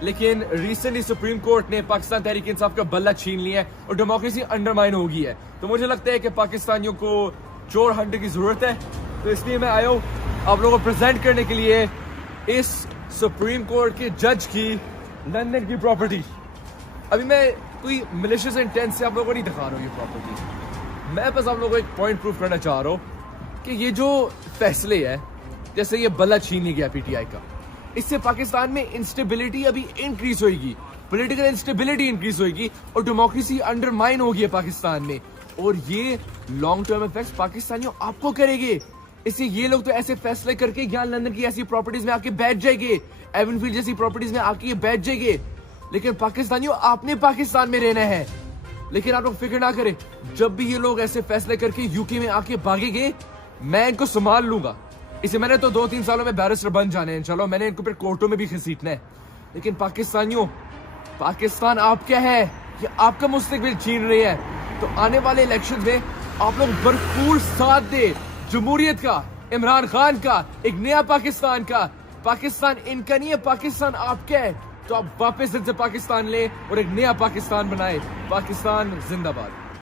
لیکن recently supreme court نے پاکستان تحریک انصاف کا بلہ چھین لیا ہے اور ڈیموکریسی انڈرمائن ہو گئی ہے. تو مجھے لگتا ہے کہ پاکستانیوں کو چور ہنٹ کی ضرورت ہے. تو اس لیے میں آیا ہوں آپ لوگوں کو پریزنٹ کرنے کے لیے اس سپریم کورٹ کے جج کی لندن کی پراپرٹی. ابھی میں کوئی ملیشیس انٹینٹ سے آپ لوگوں کو نہیں دکھا رہا ہوں یہ پراپرٹی. میں بس آپ لوگوں کو ایک پوائنٹ پروف کرنا چاہ رہا ہوں کہ یہ جو فیصلے ہے جیسے یہ بلہ چھین لیا گیا پی ٹی آئی کا, اس سے پاکستان میں انسٹیبلٹی ابھی انکریز ہوئے گی, پولیٹیکل انسٹیبلٹی انکریز ہوئے گی اور ڈیموکریسی انڈرمائن ہوگی پاکستان میں. اور یہ لانگ ٹرم افیکٹس پاکستانیوں آپ کو کرے گے. اس سے یہ لوگ تو ایسے فیصلے کر کے یہاں لندن کی ایسی پراپرٹیز میں آ کے بیٹھ جائیں گے, ایون فیلڈ جیسی پراپرٹیز میں آ کے یہ بیٹھ جائیں گے. لیکن پاکستانیوں آپ نے پاکستان میں رہنا ہے. لیکن آپ لوگ فکر نہ کریں, جب بھی یہ لوگ ایسے فیصلے کر کے یو کے میں آ کے بھاگے گے میں ان کو سنبھال لوں گا. اسے میں نے تو 2-3 سالوں میں بیرسٹر بن جانے ہیں انشاءاللہ, میں نے ان کو پھر کورٹوں میں بھی گھسیٹنا ہے. لیکن پاکستانیوں, پاکستان آپ کیا ہے, یہ آپ کا مستقبل چھین رہی ہے. تو آنے والے الیکشن میں آپ لوگ بھرپور ساتھ دے جمہوریت کا, عمران خان کا, ایک نیا پاکستان کا. پاکستان ان کا نہیں ہے, پاکستان آپ کا ہے. تو آپ واپس ان سے پاکستان لیں اور ایک نیا پاکستان بنائے. پاکستان زندہ باد.